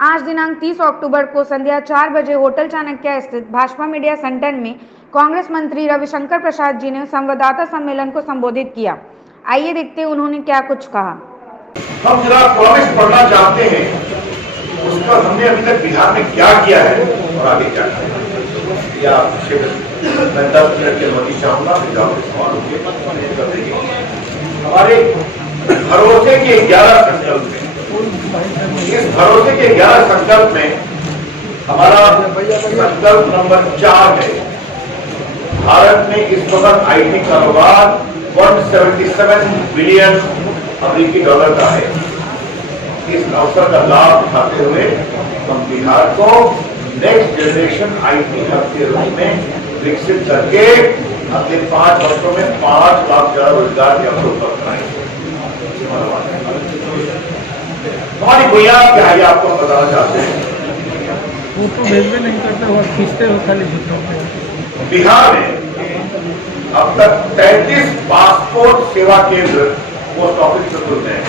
आज दिनांक 30 अक्टूबर को संध्या 4 बजे होटल चाणक्य स्थित भाजपा मीडिया सेंटर में कांग्रेस मंत्री रविशंकर प्रसाद जी ने संवाददाता सम्मेलन को संबोधित किया। आइए देखते हैं उन्होंने क्या कुछ कहा। हम जरा प्रॉमिस पढ़ना चाहते हैं, उसका हमने अभी तक बिहार में क्या किया है और आगे क्या करें। या मैं 10 मिनट की अनुमति चाहूंगा, सवालों के उत्तर देंगे। हमारे भरोसे के 11 संकल्प में, इस भरोसे के 11 संकल्प में हमारा संकल्प नंबर 4 है। भारत में इस वक्त आईटी कारोबार 177 बिलियन अमेरिकी डॉलर का है। इस अवसर का लाभ उठाते हुए हम बिहार को नेक्स्ट जनरेशन आईटी हब के रूप में विकसित करके अगले 5 वर्षों में 5 लाख ज्यादा रोजगार के अवसर उपलब्ध कराएंगे। हमारी बुनियाद क्या है, आपको बताना चाहते हैं। फोटो भेजवे नहीं करते और खींचते हो खाली। बिहार में अब तक 33 पासपोर्ट सेवा केंद्र पोस्ट ऑफिस से खुलते हैं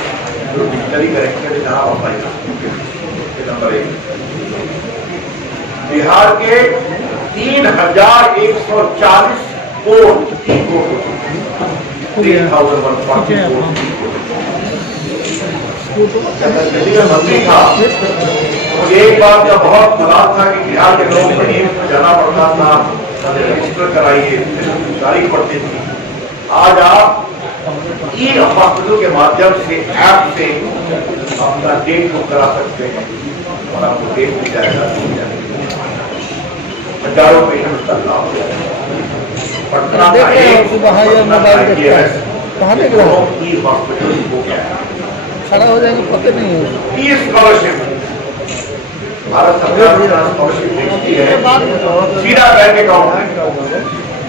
जो डिजिटली करेक्टेड है। जहां अप्लाई नंबर 1 बिहार के 3140 कोड मंत्री था। मुझे एक बात का बहुत मलाल था कि बिहार के लोगों को एम्स में जाना पड़ता था, रजिस्टर कराइए, तारीख पड़ती थी। आज आप ई हॉस्पिटल के माध्यम से ऐप से अपना डेट बुक करा सकते हैं और आपको डेट मिल जाएगा। हजारों पेशेंट उसका लाभ हो जाएगा। पटना का ई हॉस्पिटल हो गया है, खड़ा हो जाएंगे, पता नहीं है। ई स्कॉलरशिप भारत सरकार स्कॉलरशिप भेजती है सीधा बैंक अकाउंट में।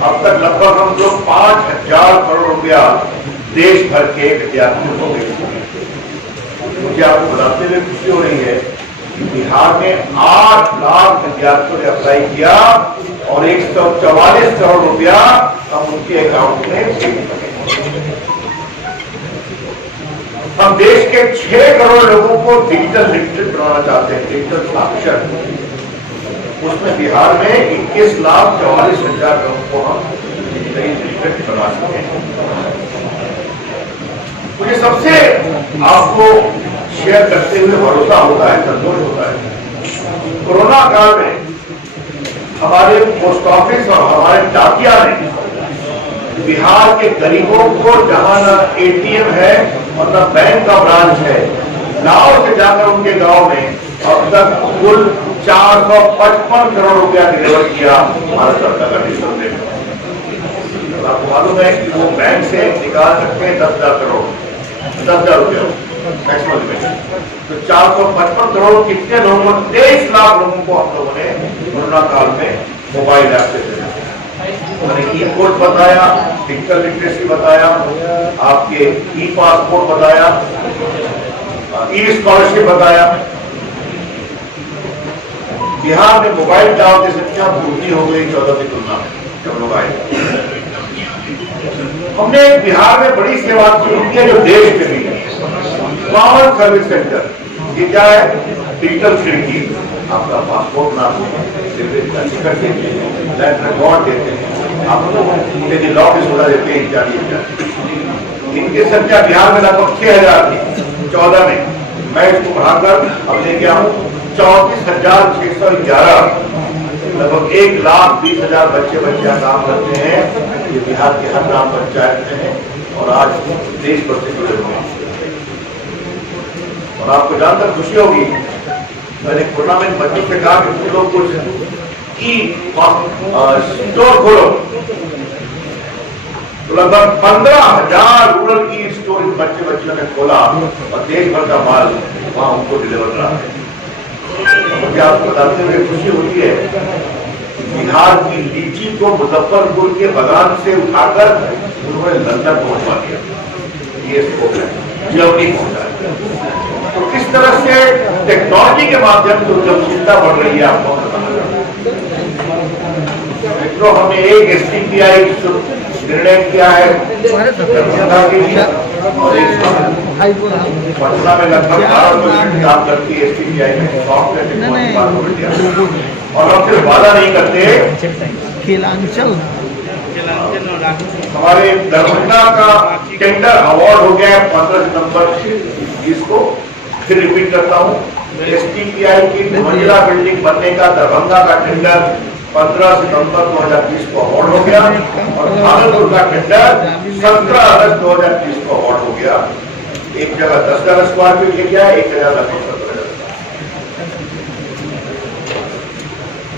अब तक लगभग हम लोग 5000 करोड़ रुपया देश भर के विद्यार्थियों को भेज चुके हैं। मुझे आपको बताते हुए खुशी हो रही है कि बिहार में 8 लाख विद्यार्थियों ने अप्लाई किया और 144 करोड़ रुपया हम उनके अकाउंट में भेज चुके हैं। हम देश के 6 करोड़ लोगों को डिजिटल लिटरेट बनाना चाहते हैं, डिजिटल साक्षर। उसमें बिहार में 21,44,000 लोगों को हम डिजिटली लिटरेट बना सकते हैं। मुझे सबसे आपको शेयर करते हुए भरोसा होता है, संतोष होता है। कोरोना काल में हमारे पोस्ट ऑफिस और हमारे डाकिया ने बिहार के गरीबों को, जहां न एटीएम है और न बैंक का ब्रांच है, गांव से जाकर उनके गांव में अब तक कुल 455 करोड़ रुपया डिलीवर किया भारत सरकार का डिजिटल पेमेंट। आपको मालूम है कि वो बैंक से निकाल सकते हैं 10,000 करोड़, 10,000 रुपया मैक्सिमम लिमिट। तो 455 करोड़ कितने लोगों को, 23 लाख लोगों को हम लोगों ने कोरोना काल में मोबाइल ऐप से दिया। मैंने ई कोड बताया, डिजिटल लिटरेसी बताया, आपके ई पासपोर्ट बताया, ई स्कॉलरशिप बताया। बिहार में मोबाइल टावर की संख्या दोगुनी हो गई 14 की तुलना में जब लोग आए। हमने बिहार में बड़ी सेवा शुरू की है जो देश में भी है, कॉमन सर्विस सेंटर। ये क्या है? डिजिटल खिड़की, आपका पासपोर्ट बनाते हैं, टिकट देते हैं, लैंड रिकॉर्ड देते हैं, आपको लॉ की सुविधा देते हैं इत्यादि इत्यादि। इनकी संख्या बिहार में लगभग 6000 थी 14 में। मैं इसको बढ़ाकर अब लेके आऊं 34,611, लगभग 1,20,000 बच्चे बच्चियां काम करते हैं। ये बिहार के हर ग्राम पंचायत में है और आज देश भर से जुड़े हुए हैं। और आपको जानकर खुशी होगी, मैंने कोरोना में बच्चों से कहा कि तुम लोग कुछ ई स्टोर खोलो, तो लगभग 15,000 रूरल ई स्टोर बच्चे बच्चियों ने खोला और देश भर का माल वहां उनको डिलीवर करा। मुझे आपको बताते हुए खुशी होती है, बिहार की लीची को मुजफ्फरपुर के बगान से उठाकर उन्होंने लंदन पहुंचा दिया। ये स्कोप है, जर्मनी पहुंचा। तो किस तरह से टेक्नोलॉजी के माध्यम से उद्यमशीलता बढ़ रही है, आपको बताना। मित्रों, हमने एक STPI निर्णय किया है दरभंगा के लिए और एक पटना में लगभग 12% काम करती है STPI में सॉफ्टवेयर टेक्नोलॉजी पार्क और हम फिर वादा नहीं करते। हमारे दरभंगा का टेंडर अवार्ड हो गया है 15 सितंबर इसको फिर रिपीट करता हूँ। STPI की मंजिला बिल्डिंग बनने का दरभंगा का टेंडर 15 सितंबर 2020 को अवार्ड हो गया और भागलपुर का टेंडर 17 अगस्त 2020 को अवार्ड हो गया। एक जगह 10,000 स्क्वायर फीट ले गया, एक जगह लगभग 17,000।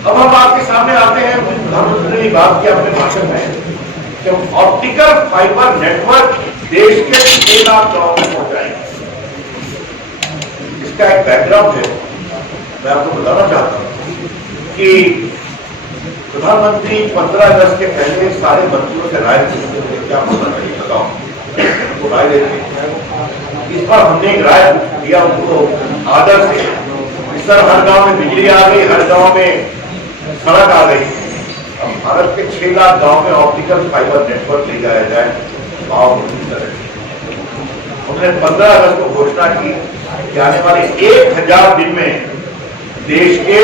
अब हम आपके सामने आते हैं, प्रधानमंत्री ने बात की अपने भाषण में कि ऑप्टिकल फाइबर नेटवर्क देश के 6 लाख गांव में पहुंचाएंगे। इसका एक बैकग्राउंड है, मैं आपको बताना चाहता हूं कि प्रधानमंत्री 15 अगस्त के पहले सारे मंत्रियों से राय पूछते थे, क्या पता नहीं बताओ, तो राय देते। इस बार हमने एक राय दिया उनको आदर से, इस तरह हर गांव में बिजली आ गई, हर गांव में सड़क आ गई। अब भारत के 6 लाख गांव में ऑप्टिकल फाइबर नेटवर्क ले जाया जाए। हमने 15 अगस्त को घोषणा की कि आने वाले 1000 दिन में देश के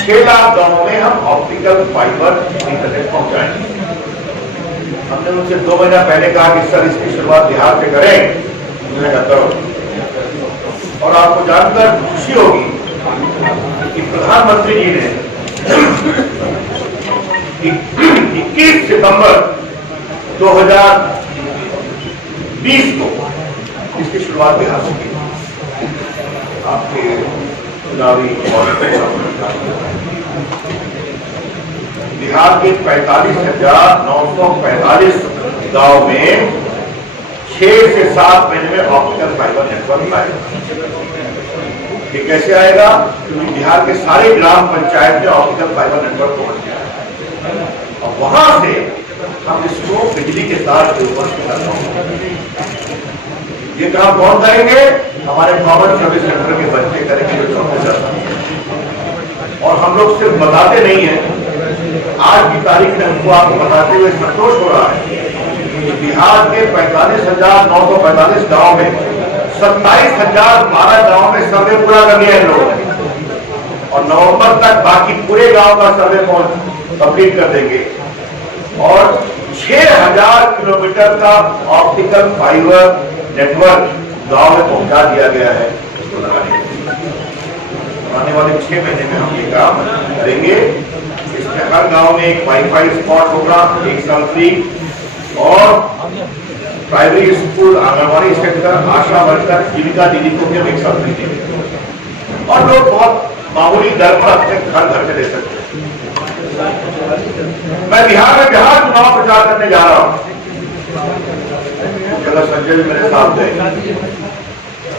6 लाख गांवों में हम ऑप्टिकल फाइबर इंटरनेट पहुंचाएंगे। हमने उनसे 2 महीना पहले कहा कि सर इसकी शुरुआत बिहार से करें, उन्होंने कहा करो। और आपको जानकर खुशी होगी कि प्रधानमंत्री जी ने 21 सितंबर 2020 को इसकी शुरुआत बिहार से की। आपके चुनावी बिहार के 45,945 गांव में 6 से 7 महीने में ऑप्टिकल फाइबर नेटवर्क आएगा। ये कैसे आएगा? क्योंकि बिहार के सारे ग्राम पंचायत में ऑप्टिकल फाइबर नेटवर्क पहुंच गया और वहां से हम इसको बिजली के तार के ऊपर करना होगा। ये काम कौन करेंगे? हमारे कॉमन सर्विस सेंटर के बच्चे करेंगे जो छोटे जाता है। और हम लोग सिर्फ बताते नहीं है, आज की तारीख में हमको आपको बताते हुए संतोष हो रहा है कि बिहार के 45,945 गांव में 27,012 गांव में सर्वे पूरा कर लिया है लोगों ने और नवंबर तक बाकी पूरे गांव का सर्वे कंप्लीट कर देंगे और 6,000 किलोमीटर का ऑप्टिकल फाइबर नेटवर्क गांव में पहुंचा दिया गया है। इसको लगाने आने वाले 6 महीने में हम ये काम करेंगे। इसमें हर गांव में एक वाईफाई स्पॉट होगा, 1 साल फ्री और प्राइमरी स्कूल, आंगनबाड़ी सेंटर, आशा वर्कर, जीविका दीदी को भी हम 1 साल फ्री देंगे और लोग बहुत मामूली दर पर अपने घर से ले सकते हैं। मैं बिहार में चुनाव प्रचार करने जा रहा हूं। जगह संजय जी मेरे साथ गए,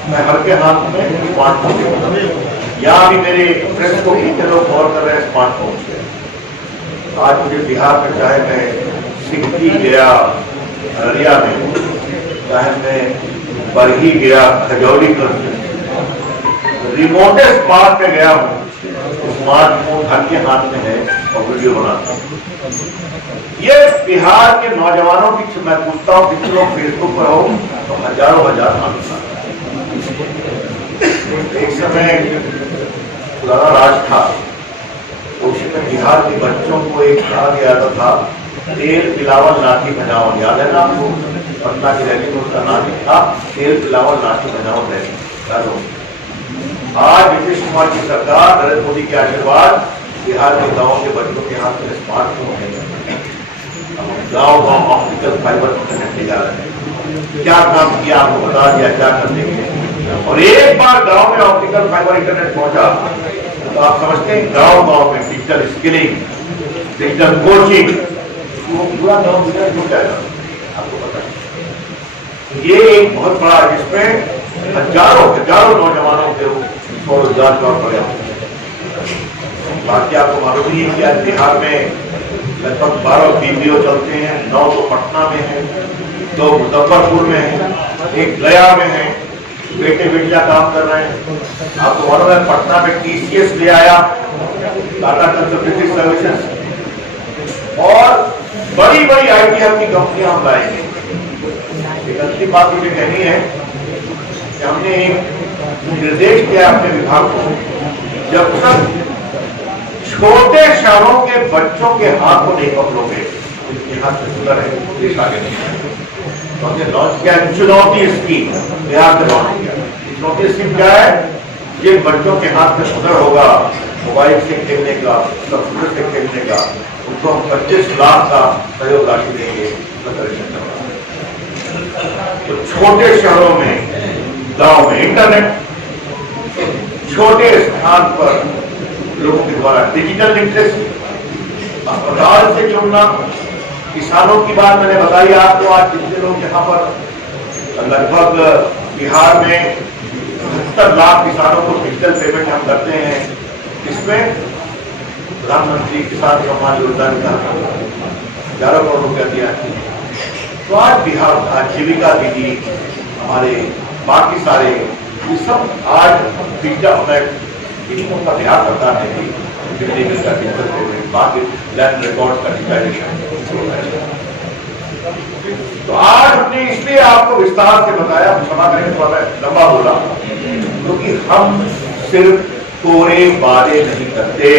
मैं हर के हाथ में स्मार्टफोन देखता हूं। यहाँ भी मेरे प्रेस को कितने लोग गौर कर रहे हैं स्मार्टफोन से। आज मुझे बिहार में चाहे मैं सिक्की गया अररिया में, चाहे मैं बरही गया खजौली रिमोटेस्ट पार्ट में गया हूँ, स्मार्टफोन हर के हाथ में है और वीडियो बनाता हूँ। ये बिहार के नौजवानों की मैं पूछता हूँ कितने लोग फेसबुक पर हो तो हजारों हजार आदमी। एक समय पुराना राज था, उसी में बिहार के बच्चों को एक कहा गया था तेल पिलावल लाठी बजाओ। याद है ना आपको? पटना की रैली में उसका नाम था तेल पिलावल लाठी बजाओ रैली। आज नीतीश कुमार की सरकार, नरेंद्र मोदी के आशीर्वाद, बिहार के गाँव के बच्चों के हाथ में स्मार्टफोन है। गाँव ऑप्टिकल फाइबर इंटरनेट ले जा रहे हैं। क्या काम किया आपको बता दिया, क्या कर देंगे। और एक बार गाँव में ऑप्टिकल फाइबर इंटरनेट पहुंचा तो आप समझते हैं गाँव में डिजिटल स्किलिंग, डिजिटल कोचिंग, वो पूरा गाँव जुट जाएगा। आपको पता है ये एक बहुत बड़ा, जिसमें हजारों नौजवानों के स्वरोजगार का प्रयास। बाकी आपको मालूम ही है कि आज बिहार में लगभग 12 BPO चलते हैं, 9 तो पटना में है, 2 मुजफ्फरपुर में है, 1 गया में है। बेटे बेटियां काम कर रहे हैं। आपको मालूम है पटना में TCS ले आया, टाटा कंसल्टेंसी सर्विसेज, और बड़ी बड़ी आईटीएम की कंपनियां हम लाएंगे। एक अंतिम बात मुझे कहनी है कि हमने एक निर्देश दिया अपने विभाग को, जब तक छोटे शहरों के बच्चों के हाथ को नहीं पकड़ोगे, उनके हाथ में सुधर है, देश आगे नहीं है। तो हमने लॉन्च किया चुनौती स्कीम, बिहार से लॉन्च किया। चुनौती स्कीम क्या है? जिन बच्चों के हाथ में सुधर होगा मोबाइल से खेलने का, कंप्यूटर से खेलने का, उनको हम 25 लाख का सहयोग राशि देंगे। तो छोटे शहरों में, गांव में इंटरनेट, छोटे स्थान पर लोगों के द्वारा डिजिटल लिटरेसी, अस्पताल से जुड़ना, किसानों की बात मैंने बताई आपको। आज जितने लोग यहाँ पर लगभग बिहार में 70 लाख किसानों को डिजिटल पेमेंट हम करते हैं, इसमें प्रधानमंत्री किसान सम्मान योजना का 11 करोड़ रुपया दिया है। तो आज बिहार, आजीविका दीदी, हमारे बाकी सारे ये सब आज डिजिटल का बिहार सरकार ने भी बिजली बिल का डिजिटल पेमेंट, बाकी लैंड रिकॉर्ड का डिजिटाइजेशन। तो आज हमने इसलिए आपको विस्तार से बताया, क्षमा करें थोड़ा लंबा बोला, क्योंकि हम सिर्फ कोरे वादे नहीं करते,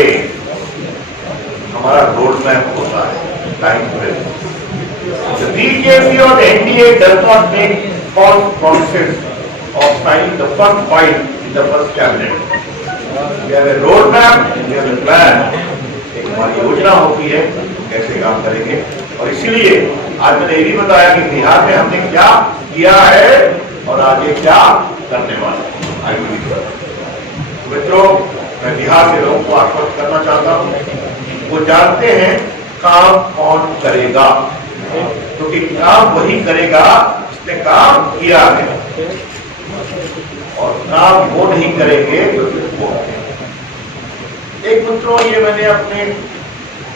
हमारा रोड मैप होता है टाइम फ्रेम। बीजेपी और NDA does not make false promises of signing the first file in the first cabinet. We have a road map, we have a plan. एक हमारी योजना होती है कैसे काम करेंगे, और इसीलिए आज मैंने ये भी बताया कि बिहार में हमने क्या किया है और आगे क्या करने वाले हैं। मित्रों, मैं बिहार के लोगों को आश्वस्त करना चाहता हूँ, वो जानते हैं काम कौन करेगा, क्योंकि काम वही करेगा जिसने काम किया है, और काम वो नहीं करेंगे तो वो। एक मित्रों, ये मैंने अपने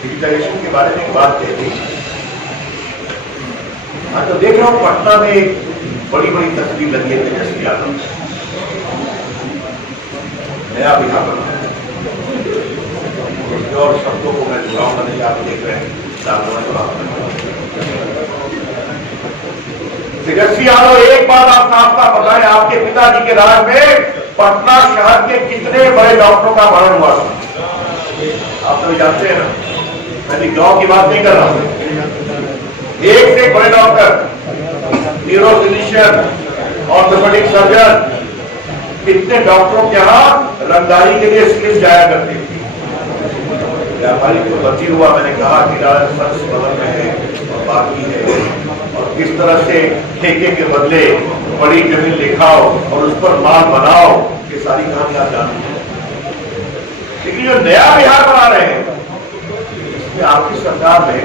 डिजिटलाइजेशन के बारे में एक बात कह दी। हाँ, तो देख रहा हूं पटना में एक बड़ी बड़ी तस्वीर लगी है तेजस्वी यादव, नया बिहार बना, और शब्दों को मैं जुड़ाऊंगा नहीं, आप देख रहे हैं। तेजस्वी यादव, एक बात आप साफ साफ बताएं, आपके पिताजी के राज में पटना शहर के कितने बड़े डॉक्टरों का मरण हुआ था? आप तो जानते हैं ना, मैं गांव की बात नहीं कर रहा हूं। एक से बड़े doctor, neuro physician, orthopaedic surgeon, कितने डॉक्टरों के यहाँ रंगदारी के लिए स्लिप जाया करते थे। व्यापारी को बची हुआ, मैंने कहा कि राजस्थान बगल में है और बाकी है, और किस तरह से ठेके के बदले बड़ी जमीन लिखाओ और उस पर माल बनाओ, ये सारी कहानी आप जानते हैं। लेकिन जो नया बिहार बना रहे हैं, इसमें आपकी सरकार ने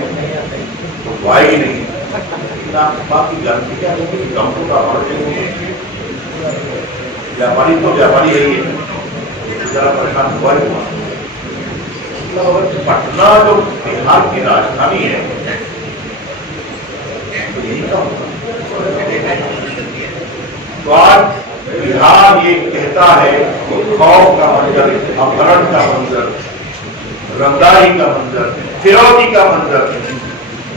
तो हुआ ही नहीं, लेकिन आप बाकी गारंटी क्या होगी? डॉक्टर का व्यापारी तो व्यापारी यही है, जरा परेशान हुआ ही हुआ। पटना जो बिहार की राजधानी है, तो यही का तो आज बिहार ये कहता है कि खौफ का मंजर, अपहरण का मंजर, रंगदारी का मंजर, फिरौती का मंजर,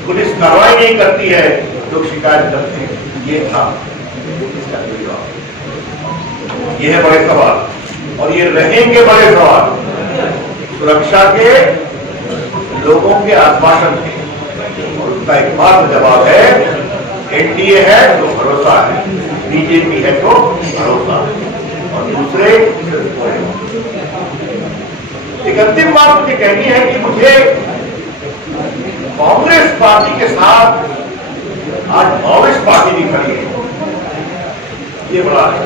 पुलिस कार्रवाई नहीं करती है, लोग शिकायत करते हैं। ये था इसका जवाब, ये है बड़े सवाल, और ये रहेंगे बड़े सवाल। सुरक्षा के, लोगों के आश्वासन के, और उसका एकमात्र जवाब है एनडीए है तो भरोसा है, बीजेपी है तो भरोसा है, और दूसरे एक अंतिम बात मुझे कहनी है कि मुझे कांग्रेस पार्टी के साथ आज माओवादी पार्टी भी खड़ी है, ये बड़ा है।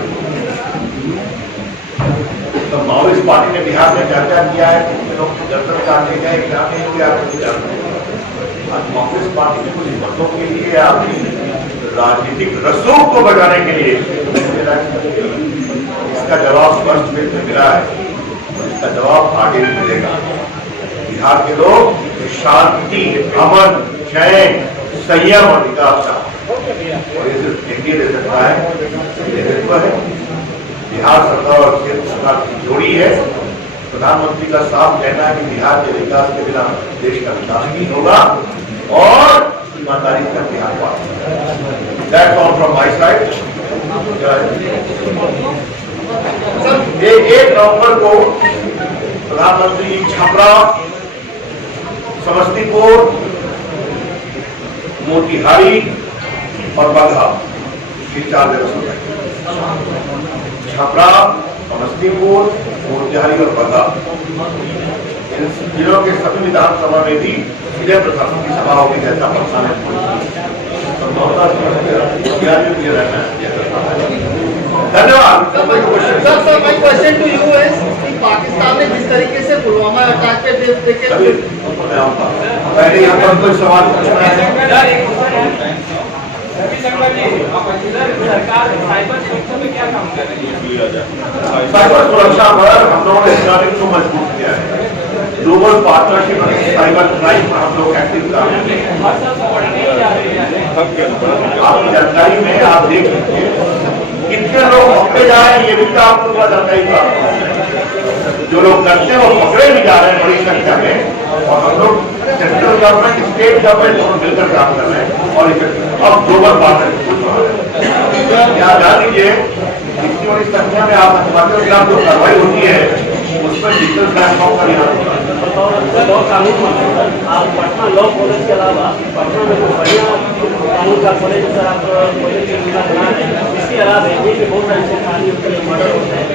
तो माओवादी पार्टी ने बिहार में क्या क्या किया है, लोग दर्शन चाहते हैं, क्या नहीं किया जानते हैं। आज कांग्रेस पार्टी ने कुछ मतों के लिए अपनी राजनीतिक रसूख को बचाने के लिए इसका जवाब स्पष्ट में मिला है, और इसका जवाब आगे भी मिलेगा। बिहार के लोग शांति, अमन, चैन, संयम और विकास का, और ये सिर्फ एनडीए दे सकता है, नेतृत्व है। बिहार सरकार और केंद्र सरकार की जोड़ी है। प्रधानमंत्री का साफ कहना है कि बिहार के विकास के बिना देश का विकास नहीं होगा। और ईमानदारी का ध्यान पाते। That's all from my side. Sir 1 नवंबर को प्रधानमंत्री छपरा, समस्तीपुर, मोतिहारी और बगहा, ये 4 जगह सुन रहे। छपरा, समस्तीपुर, मोतिहारी और बगहा, इन जिलों के सभी विधानसभा में भी सीधे प्रशासन की सभा होगी, जैसा प्रशासन धन्यवाद। Sir my question to you is कि पाकिस्तान ने जिस तरीके से पुलवामा अटैक पे देखे पहले यहाँ पर कोई सवाल पूछना है? साइबर सुरक्षा पर हम लोगों ने स्टार्टिंग को मजबूत किया है। ग्लोबल पार्टनरशिप और साइबर क्राइम पर हम लोग एक्टिव कर रहे हैं। आपकी जानकारी में आप देख लीजिए कितने लोग पकड़े जा रहे हैं, ये भी तो आपको थोड़ा जानकारी प्राप्त है। जो लोग करते हैं वो पकड़े भी जा रहे हैं बड़ी संख्या में, और हम लोग सेंट्रल गवर्नमेंट, स्टेट गवर्नमेंट दोनों मिलकर काम कर रहे हैं और अब ग्लोबल पार्टनरशिप यहाँ जान लीजिए इतनी बड़ी संख्या में आप आतंकवादियों के खिलाफ जो कार्रवाई होती है उसमें डिजिटल प्लेटफॉर्म का ध्यान होता है। आप पटना लॉ कॉलेज के अलावा पटना में कुछ बढ़िया कानून का कॉलेज सर आप कॉलेज के बना रहे हैं, इसके अलावा बहुत सारी सरकारी मर्डर होते हैं,